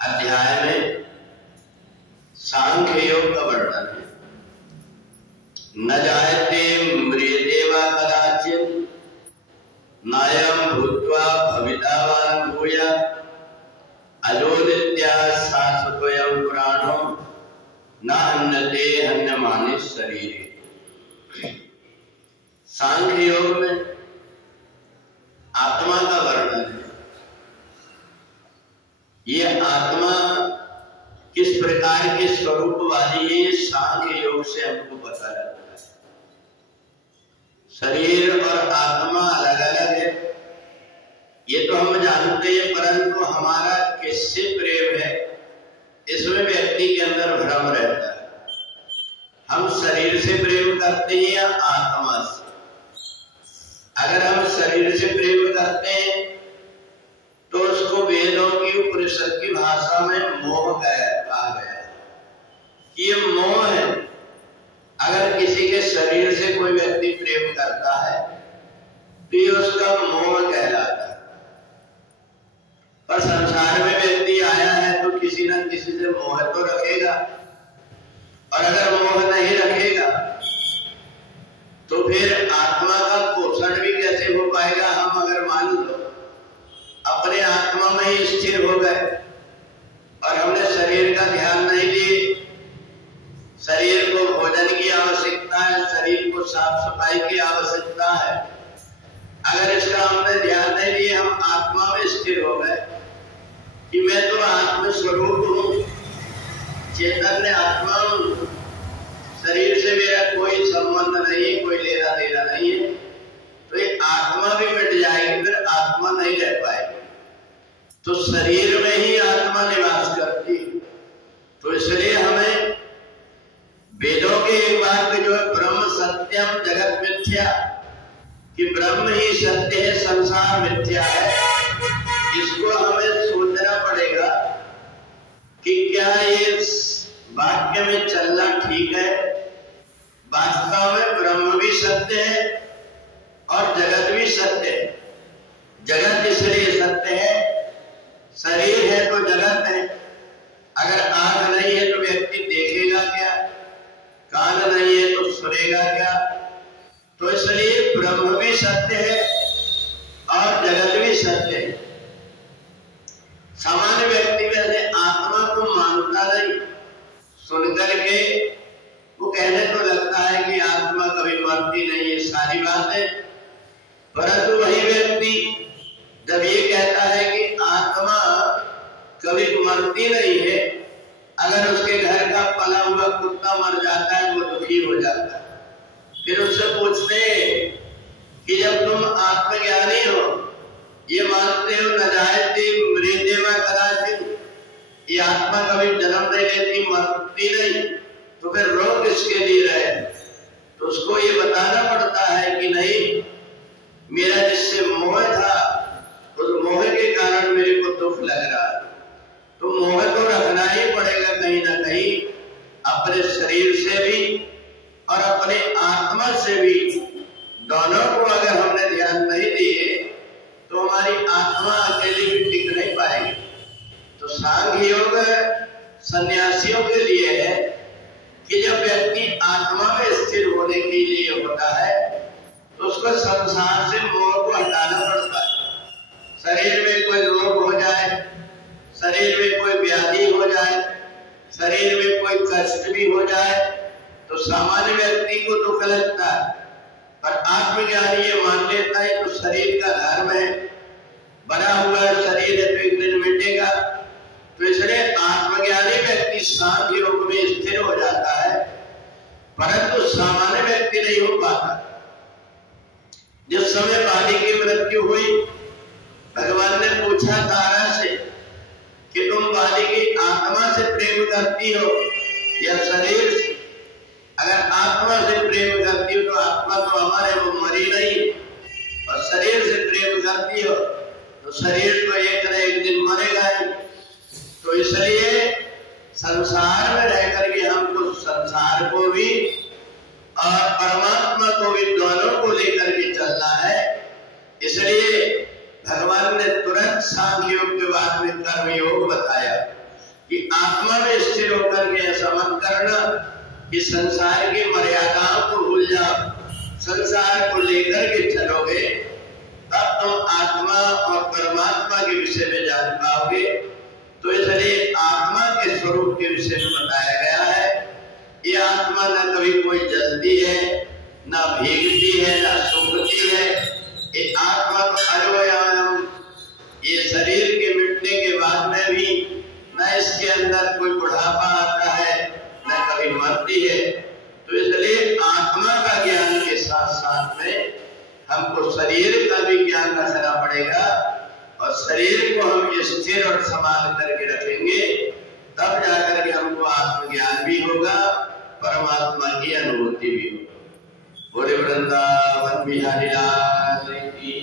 अध्याय में सांख्य योग का वर्णन है। न जायते म्रियते वा कदाचित् नायं भूत्वा भविता वा भूयात् अजो नित्यः शाश्वतोऽयं पुराणो न हन्यते हन्यमाने शरीरे। सांख्य योग में आत्मा का वर्णन है। ये आत्मा किस प्रकार के स्वरूप वाली है, ये सांख्य योग से हमको पता लगता है। शरीर और आत्मा अलग अलग है, ये तो हम जानते हैं, परंतु हमारा किससे प्रेम है इसमें व्यक्ति के अंदर भ्रम रहता है। हम शरीर से प्रेम करते हैं या आत्मा से? अगर हम शरीर से प्रेम करते हैं तो उसको वेदों की उपनिषद की भाषा में मोह कहा गया है कि ये मोह है। अगर किसी के शरीर से कोई व्यक्ति प्रेम करता है तो ये उसका मोह कहलाता है। पर संसार में व्यक्ति आया है तो किसी न किसी से मोह तो रखेगा, और अगर मोह नहीं रखेगा तो फिर आत्मा का पोषण भी कैसे हो पाएगा। हम अगर मान लो अपने आत्मा में ही स्थिर हो गए और हमने शरीर का ध्यान नहीं दिए, शरीर को भोजन की आवश्यकता है, शरीर को साफ सफाई की आवश्यकता है, अगर इसका हमने ध्यान नहीं दिए, हम आत्मा में स्थिर हो गए कि मैं तो आत्म स्वरूप हूँ, चैतन्य आत्मा हूँ, शरीर से मेरा कोई संबंध नहीं, कोई लेना देना नहीं है, तो ये आत्मा भी मिट जाएगी, फिर आत्मा नहीं रह पाएगी। तो शरीर में ही आत्मा निवास करती है। तो इसलिए हमें वेदों के एक वाक्य जो है ब्रह्म सत्यम जगत मिथ्या, कि ब्रह्म ही सत्य है, संसार मिथ्या है, इसको हमें सोचना पड़ेगा कि क्या ये वाक्य में चलना ठीक है। वास्तव में ब्रह्म भी सत्य है और जगत भी सत्य है। जगत इसलिए सत्य है, शरीर है तो जगत है। अगर आंख नहीं है तो व्यक्ति देखेगा क्या, कान नहीं है तो सुनेगा क्या। तो इसलिए ब्रह्म भी सत्य है और जगत भी सत्य है। सामान्य व्यक्ति वैसे आत्मा को मानता नहीं, सुनकर के वो कहने तो लगता है कि आत्मा कभी मरती नहीं है, सारी बातें, परंतु वही व्यक्ति जब ये कहता है कि आत्मा कभी मरती नहीं है, अगर उसके घर का पला हुआ कुत्ता मर जाता है वो दुखी हो जाता है। फिर उससे पूछते हैं कि जब तुम आत्मज्ञानी हो, ये मानते हो न जायते म्रियते वा कदाचित्, ये आत्मा कभी जन्म नहीं लेती, मरती नहीं, तो फिर रो किसके लिए रहे। तो उसको ये बताना पड़ता है कि नहीं, मेरा जिससे मोह था उस मोह के कारण मेरे को दुख लग रहा है। तो मोह तो रखना ही पड़ेगा कहीं ना कहीं, अपने शरीर से भी और अपने आत्मा से भी, दोनों को अगर हमने ध्यान नहीं दिए तो हमारी आत्मा अकेली भी टिक नहीं पाएगी। तो सांख्य योग सन्यासियों के लिए है कि जब व्यक्ति आत्मा में स्थिर होने के लिए होता है तो उसको संसार से मोह को हटाना पड़ता है। शरीर में कोई रोग हो जाए, शरीर में कोई व्याधि हो जाए, शरीर में कोई कष्ट भी हो जाए तो सामान्य व्यक्ति को दुख लगता है, पर आत्मज्ञानी ये मान लेता है तो शरीर का धर्म है, बना हुआ शरीर है तो एक दिन मिटेगा। तो इसलिए आत्मज्ञानी व्यक्ति सांख्य योग में स्थिर हो जाता है, परंतु सामान्य व्यक्ति नहीं हो पाता। जिस समय बाली की मृत्यु हुई, भगवान ने पूछा तारा से कि तुम बाली की आत्मा से प्रेम करती हो या शरीर से। अगर आत्मा से प्रेम करती हो तो आत्मा तो हमारे, वो मरी नहीं, और शरीर से प्रेम करती हो तो शरीर तो एक न एक दिन मरेगा ही। तो इसलिए संसार में रह करके हमको संसार को भी और परमात्मा को भी, दोनों को लेकर के चलना है। इसलिए भगवान ने तुरंत सांख्य योग के बाद में कर्म योग बताया। कि आत्मा में स्थिर होकर के ऐसा मत करना कि संसार की मर्यादाओं को भूल जाओ, संसार को लेकर के चलोगे तब तुम आत्मा और परमात्मा के विषय में जान पाओगे। तो इसलिए आत्मा के स्वरूप के विषय में बताया गया है। ये आत्मा न कभी कोई जलती है, न भीगती है, न सूखती है। ये आत्मा तो अजोयाम, ये शरीर के मिटने के बाद में भी न इसके अंदर कोई बुढ़ापा आता है, न कभी मरती है। तो इसलिए आत्मा का ज्ञान के साथ साथ में हमको शरीर का भी ज्ञान रखना पड़ेगा, और शरीर को हम स्थिर और संभाल करके रखेंगे तब जाकर के हमको आत्मज्ञान भी होगा, परमात्मा की अनुभूति भी होगी। बोले वृंदावन बिहारी लाल की।